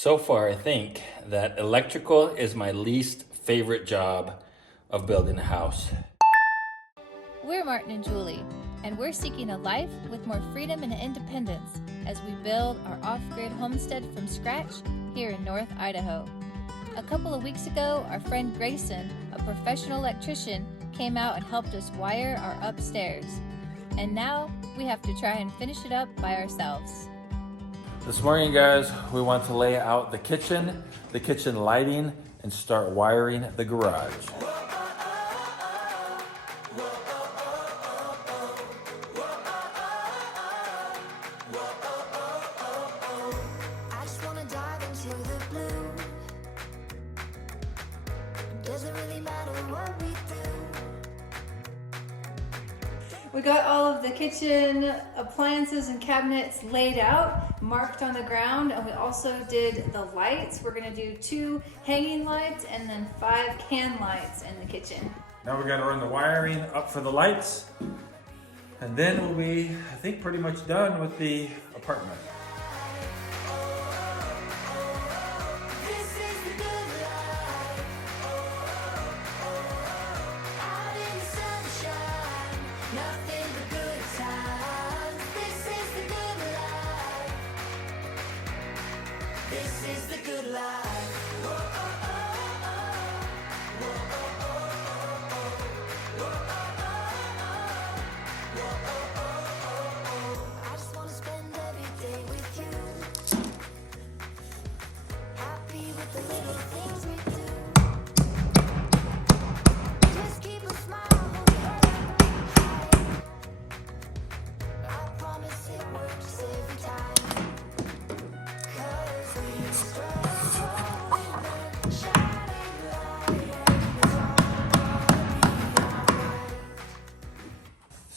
So far, I think that electrical is my least favorite job of building a house. We're Martin and Julie, and we're seeking a life with more freedom and independence as we build our off-grid homestead from scratch here in North Idaho. A couple of weeks ago, our friend Grayson, a professional electrician, came out and helped us wire our upstairs. And now we have to try and finish it up by ourselves. This morning, guys, we want to lay out the kitchen lighting, and start wiring the garage. We got all of the kitchen appliances and cabinets laid out, marked on the ground, and we also did the lights. We're gonna do 2 hanging lights and then 5 can lights in the kitchen. Now we gotta run the wiring up for the lights, and then we'll be, I think, pretty much done with the apartment.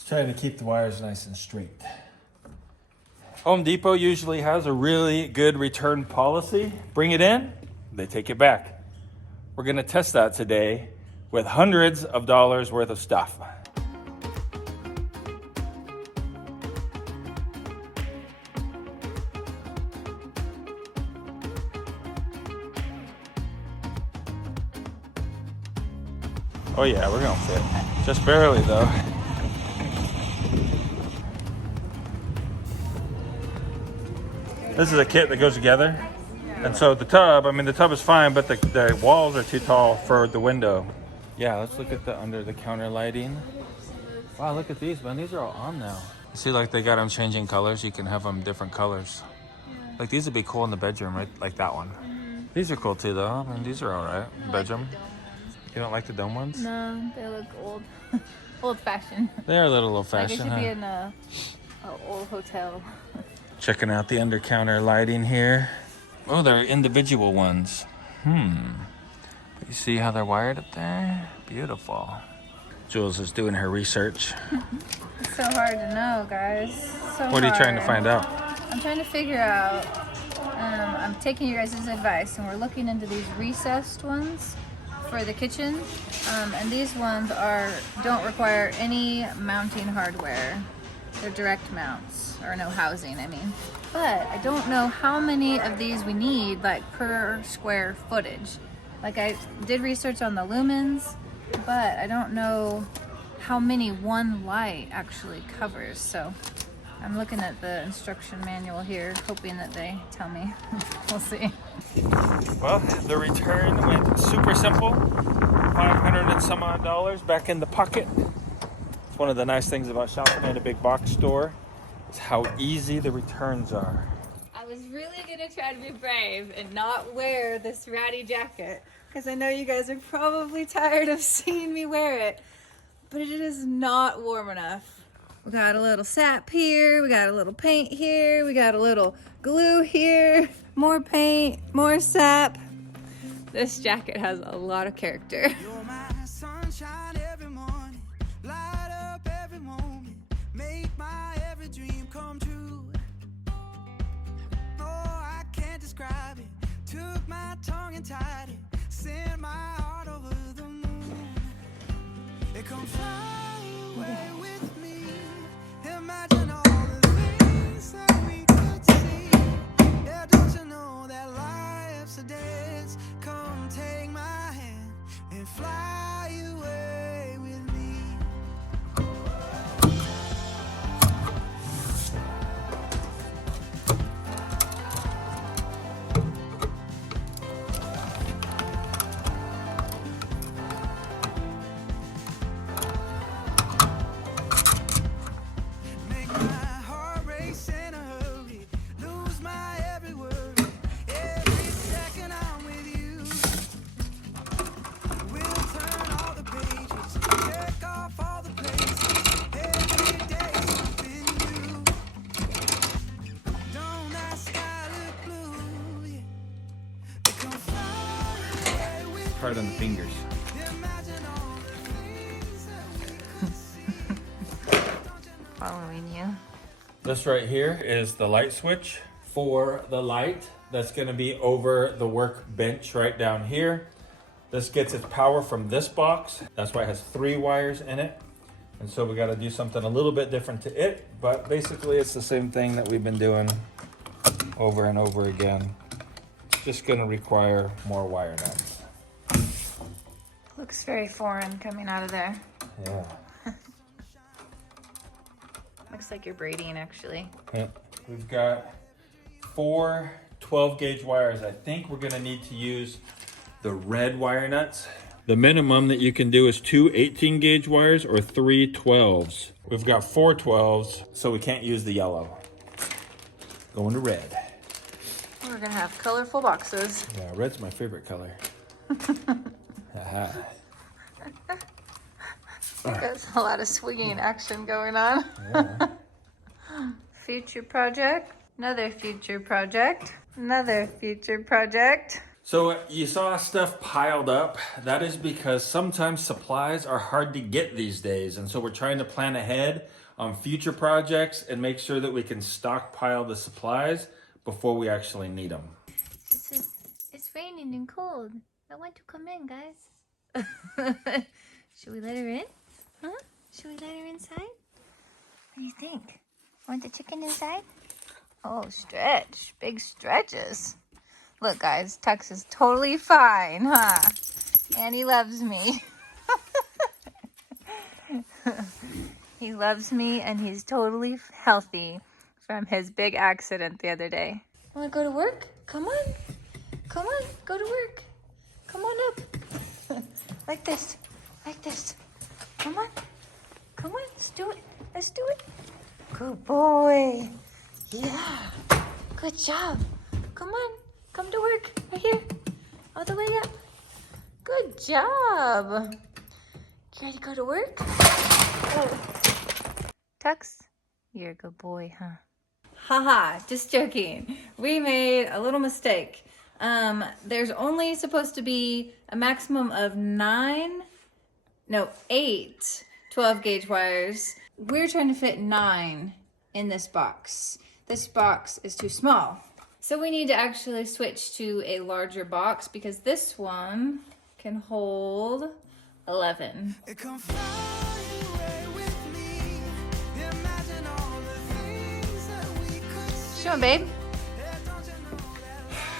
Trying to keep the wires nice and straight. Home Depot usually has a really good return policy. Bring it in, they take it back. We're gonna test that today with hundreds of dollars worth of stuff. Oh yeah, we're gonna fit. Just barely though. This is a kit that goes together. And so the tub, the tub is fine, but the walls are too tall for the window. Yeah, let's look at the under the counter lighting. Wow, look at these, man. These are all on now. See, like they got them changing colors. You can have them different colors. Like these would be cool in the bedroom, right? Like that one. These are cool too, though. These are all right. Bedroom. You don't like the dome ones? No, they look old. Old-fashioned. They are a little old-fashioned, like it should be in an old hotel. Checking out the under counter lighting here. Oh, they're individual ones. You see how they're wired up there? Beautiful. Jules is doing her research. It's so hard to know, guys. So what are you trying to find out? I'm trying to figure out, I'm taking you guys' advice, and we're looking into these recessed ones for the kitchen. And these ones don't require any mounting hardware. They're direct mounts, or no housing, But I don't know how many of these we need, like per square footage. Like I did research on the lumens, but I don't know how many one light actually covers. So I'm looking at the instruction manual here, hoping that they tell me. We'll see. Well, the return went super simple. $500 and some odd back in the pocket. It's one of the nice things about shopping at a big box store is how easy the returns are. I was really gonna try to be brave and not wear this Ratty Jacket because I know you guys are probably tired of seeing me wear it, but it is not warm enough. We got a little sap here, we got a little paint here, we got a little glue here, more paint, more sap. This jacket has a lot of character. You're my sunshine every morning, light up every moment, make my every dream come true. Oh, I can't describe it, took my tongue and tied it, sent my heart over the moon. It comes fly away with me, imagine all the things that we could see. Yeah, don't you know that life to dance. Come take my hand and fly away with me. Make my heart race in a hurry, lose my every word. Every second I'm with you, we'll turn all the pages, check off all the places. Every day something new. Don't that sky look blue? Yeah. Come fly away with Hard on the fingers. me. Imagine all the things that we could see. Following you. This right here is the light switch for the light. That's gonna be over the workbench right down here. This gets its power from this box. That's why it has 3 wires in it. And so we gotta do something a little bit different to it, but basically it's the same thing that we've been doing over and over again. It's just gonna require more wire nuts. Looks very foreign coming out of there. Yeah. Looks like you're braiding actually. Yeah. We've got 4 12-gauge wires. I think we're gonna need to use the red wire nuts. The minimum that you can do is 2 18-gauge wires or 3 12s. We've got 4 12s, so we can't use the yellow. Going to red. We're gonna have colorful boxes. Yeah, red's my favorite color. Aha. There's a lot of swinging action going on. Yeah. Future project, another future project, another future project. So you saw stuff piled up. That is because sometimes supplies are hard to get these days. And so we're trying to plan ahead on future projects and make sure that we can stockpile the supplies before we actually need them. It's raining and cold. I want to come in, guys. Should we let her in? Huh? Should we let her inside? What do you think? Want the chicken inside? Oh, stretch. Big stretches. Look, guys, Tux is totally fine, huh? And he loves me. He loves me, and he's totally healthy from his big accident the other day. Want to go to work? Come on. Come on, go to work. Come on up. Like this. Like this. Come on. Come on, let's do it. Let's do it. Good boy. Yeah. Good job. Come on. Come to work. Right here. All the way up. Good job. You ready to go to work? Oh. Tux, you're a good boy, huh? Haha, just joking. We made a little mistake. There's only supposed to be a maximum of 8 12-gauge wires. We're trying to fit 9 in this box. This box is too small. So we need to actually switch to a larger box because this one can hold 11. Come fly away with me. Imagine all the things that we could see. Show 'em, babe.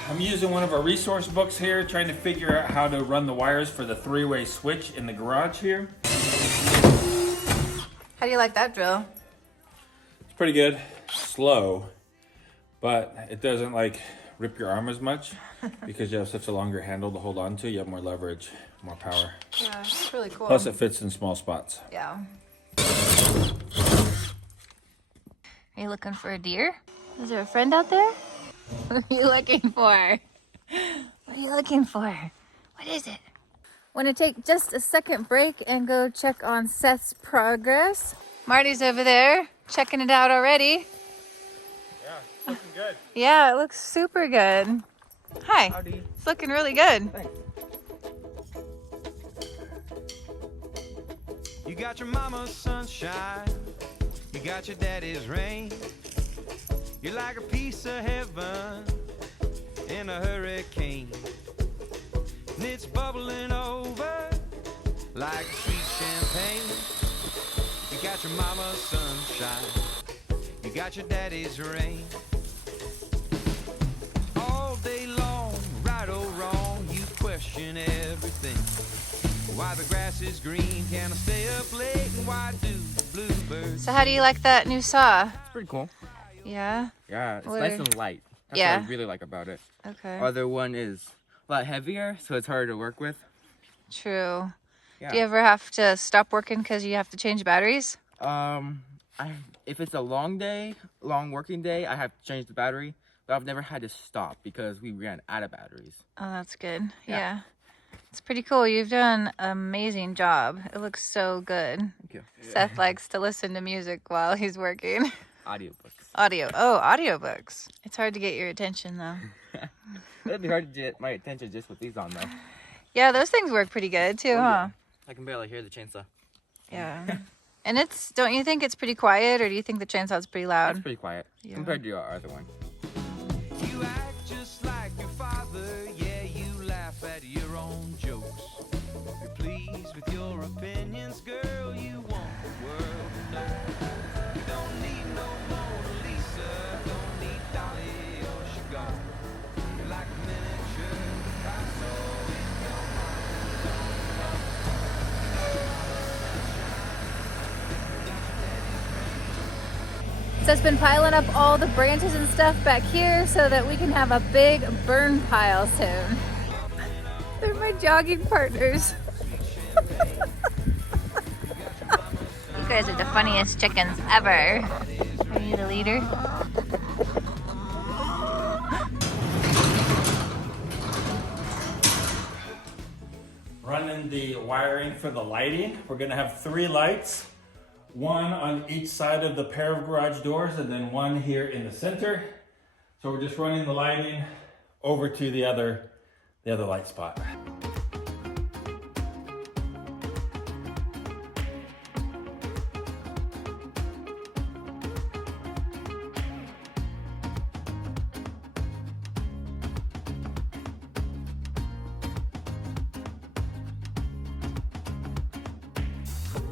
I'm using one of our resource books here, trying to figure out how to run the wires for the 3-way switch in the garage here. How do you like that drill? It's pretty good. Slow, but it doesn't like rip your arm as much because you have such a longer handle to hold on to. You have more leverage, more power. Yeah, it's really cool. Plus it fits in small spots. Yeah. Are you looking for a deer? Is there a friend out there? What are you looking for? What are you looking for? What is it? Want to take just a second break and go check on Seths Progress. Marty's over there checking it out already. Yeah, it's looking good. Yeah, it looks super good. Hi. Howdy. It's looking really good. Thanks. You got your mama's sunshine, you got your daddy's rain. You're like a piece of heaven in a hurricane, and it's bubbling over like sweet champagne. You got your mama's sunshine, you got your daddy's rain. All day long, right over is green. Can I stay up late and why do the bluebirds? So how do you like that new saw? It's pretty cool. Yeah? Yeah, it's What nice are- and light. That's Yeah. what I really like about it. Okay. Other one is a lot heavier, so it's harder to work with. True. Yeah. Do you ever have to stop working because you have to change batteries? If it's a long working day, I have to change the battery. But I've never had to stop because we ran out of batteries. Oh, that's good. Yeah. Yeah. It's pretty cool. You've done an amazing job. It looks so good. Thank you. Seth likes to listen to music while he's working. Audiobooks. Audio. Oh, audiobooks. It's hard to get your attention though. It'd be hard to get my attention just with these on though. Yeah, those things work pretty good too, huh? I can barely hear the chainsaw. Yeah. And don't you think it's pretty quiet, or do you think the chainsaw's pretty loud? It's pretty quiet compared to our other one. You act just like your father, yeah, you laugh at your own jokes. You're pleased with your opinions, girl, you want the world to know. You don't need no Mona Lisa, don't need Dolly or Chicago. You're like a miniature Picasso in your So it's been piling up all the branches and stuff back here so that we can have a big burn pile soon. They're my jogging partners. You guys are the funniest chickens ever. Are you the leader? Running the wiring for the lighting. We're gonna have 3 lights. One on each side of the pair of garage doors and then one here in the center. So we're just running the lighting over to the other light spot.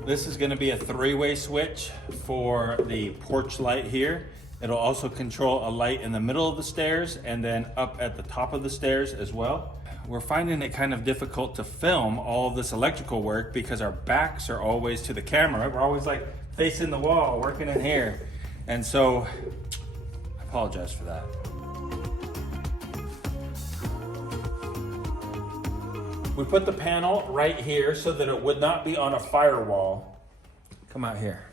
This is going to be a 3-way switch for the porch light here. It'll also control a light in the middle of the stairs and then up at the top of the stairs as well. We're finding it kind of difficult to film all of this electrical work because our backs are always to the camera. We're always like facing the wall, working in here. And so I apologize for that. We put the panel right here so that it would not be on a firewall. Come out here.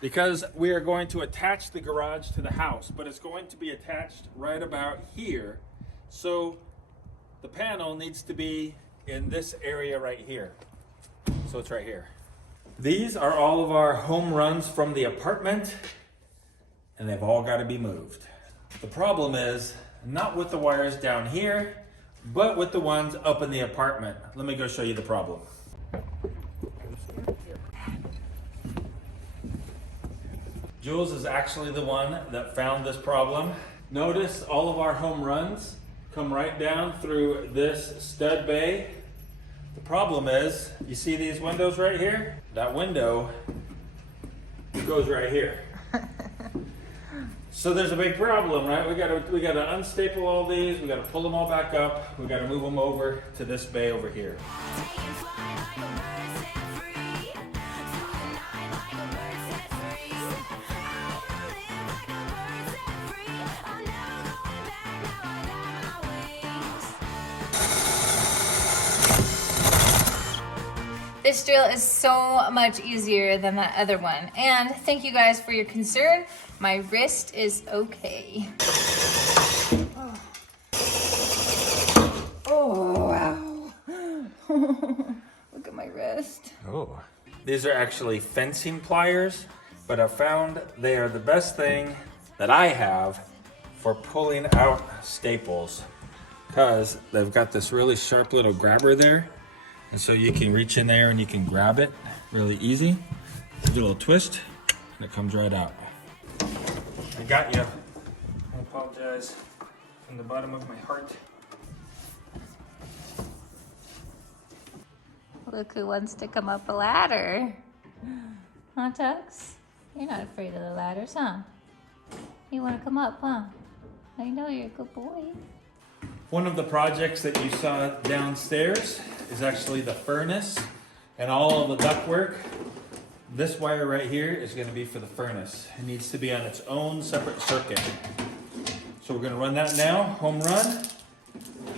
Because we are going to attach the garage to the house, but it's going to be attached right about here. So the panel needs to be in this area right here. So it's right here. These are all of our home runs from the apartment, and they've all got to be moved. The problem is not with the wires down here, but with the ones up in the apartment. Let me go show you the problem. Jules is actually the one that found this problem. Notice all of our home runs come right down through this stud bay. The problem is, you see these windows right here? That window goes right here. So there's a big problem, right? We gotta unstaple all these, we gotta pull them all back up, we gotta move them over to this bay over here. This drill is so much easier than that other one. And thank you guys for your concern. My wrist is okay. Oh, wow. Look at my wrist. Oh. These are actually fencing pliers, but I found they are the best thing that I have for pulling out staples, because they've got this really sharp little grabber there. And so you can reach in there and you can grab it really easy. Do a little twist and it comes right out. I got you. I apologize from the bottom of my heart. Look who wants to come up a ladder. Huh, Tux? You're not afraid of the ladders, huh? You want to come up, huh? I know you're a good boy. One of the projects that you saw downstairs is actually the furnace and all of the ductwork. This wire right here is going to be for the furnace. It needs to be on its own separate circuit. So we're going to run that now, home run.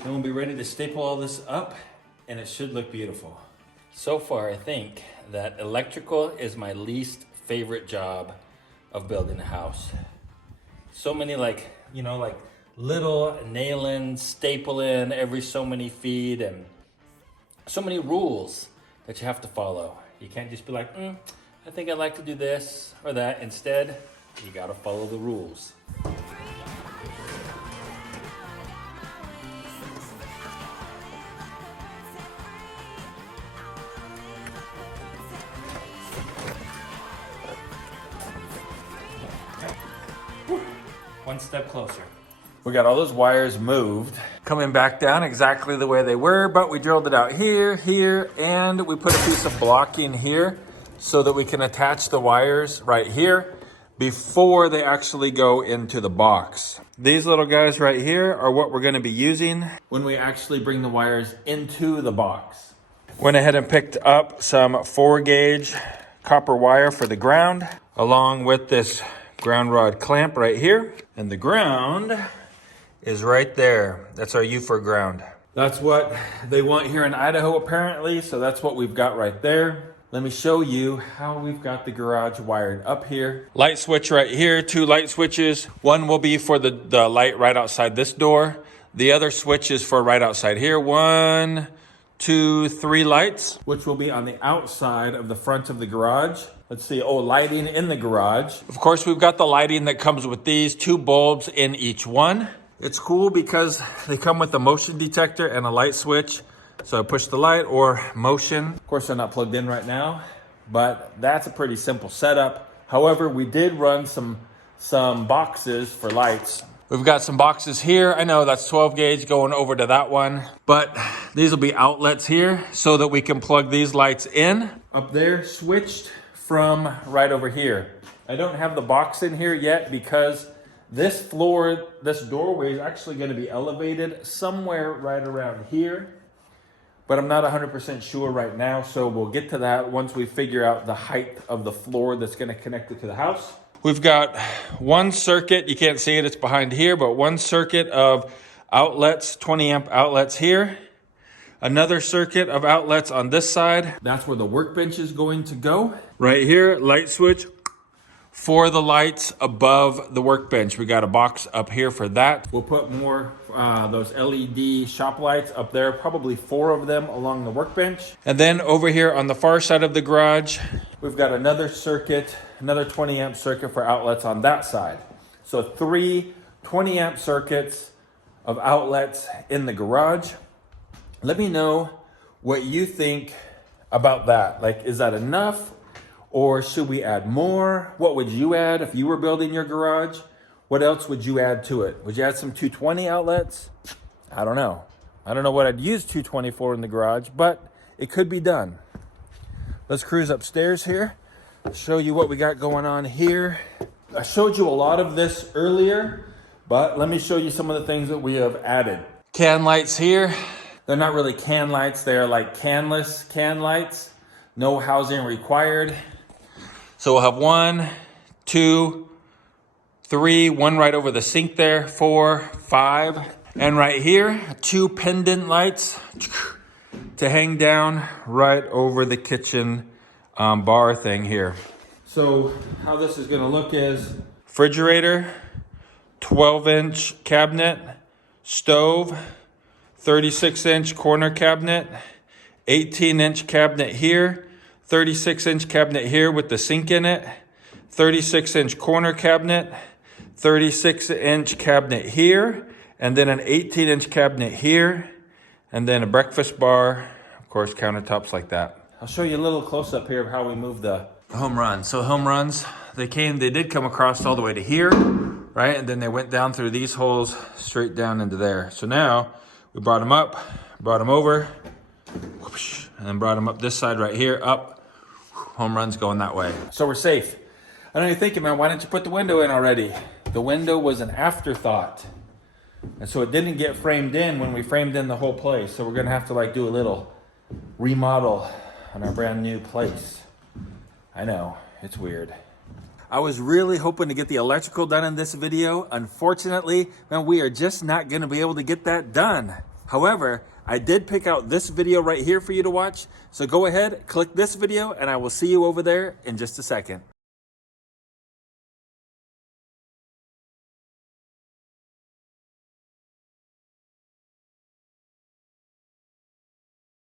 Then we'll be ready to staple all this up and it should look beautiful. So far, I think that electrical is my least favorite job of building a house. So many like little nail-in, staple-in every so many feet and so many rules that you have to follow. You can't just be like, I think I'd like to do this or that. Instead, you gotta follow the rules. One step closer. We got all those wires moved, coming back down exactly the way they were, but we drilled it out here, and we put a piece of blocking here so that we can attach the wires right here before they actually go into the box. These little guys right here are what we're gonna be using when we actually bring the wires into the box. Went ahead and picked up some 4-gauge copper wire for the ground, along with this ground rod clamp right here. And the ground is right there. That's our U for ground. That's what they want here in Idaho apparently, so that's what we've got right there. Let me show you how we've got the garage wired up here. Light switch right here, 2 light switches. One will be for the light right outside this door. The other switch is for right outside here. 1, 2, 3 lights, which will be on the outside of the front of the garage. Let's see, lighting in the garage. Of course, we've got the lighting that comes with these 2 bulbs in each one. It's cool because they come with a motion detector and a light switch. So I push the light or motion. Of course, they're not plugged in right now, but that's a pretty simple setup. However, we did run some boxes for lights. We've got some boxes here. I know that's 12 gauge going over to that one, but these will be outlets here so that we can plug these lights in. Up there, switched from right over here. I don't have the box in here yet because this floor, this doorway is actually going to be elevated somewhere right around here, but I'm not 100% sure right now. So we'll get to that once we figure out the height of the floor that's going to connect it to the house. We've got one circuit, you can't see it, it's behind here, but one circuit of outlets, 20 amp outlets here. Another circuit of outlets on this side. That's where the workbench is going to go. Right here, light switch for the lights above the workbench. We got a box up here for that. We'll put more those LED shop lights up there, probably 4 of them along the workbench. And then over here on the far side of the garage, we've got another circuit, another 20 amp circuit for outlets on that side. So 3 20 amp circuits of outlets in the garage. Let me know what you think about that. Like, is that enough? Or should we add more? What would you add if you were building your garage? What else would you add to it? Would you add some 220 outlets? I don't know. I don't know what I'd use 220 for in the garage, but it could be done. Let's cruise upstairs here. Show you what we got going on here. I showed you a lot of this earlier, but let me show you some of the things that we have added. Can lights here. They're not really can lights. They're like canless can lights. No housing required. So we'll have 1, 2, 3, 1 right over the sink there, 4, 5. And right here, 2 pendant lights to hang down right over the kitchen bar thing here. So how this is gonna look is refrigerator, 12-inch cabinet, stove, 36-inch corner cabinet, 18-inch cabinet here, 36-inch cabinet here with the sink in it, 36-inch corner cabinet, 36-inch cabinet here, and then an 18-inch cabinet here, and then a breakfast bar, of course, countertops like that. I'll show you a little close-up here of how we move the home runs. So home runs, they did come across all the way to here, right? And then they went down through these holes straight down into there. So now we brought them up, brought them over, whoosh, and then brought them up this side right here, up. Home runs going that way. So we're safe. I know you're thinking, man, why didn't you put the window in already? The window was an afterthought. And so it didn't get framed in when we framed in the whole place. So we're gonna have to like do a little remodel on our brand new place. I know, it's weird. I was really hoping to get the electrical done in this video. Unfortunately, man, we are just not gonna be able to get that done. However, I did pick out this video right here for you to watch. So go ahead, click this video, and I will see you over there in just a second.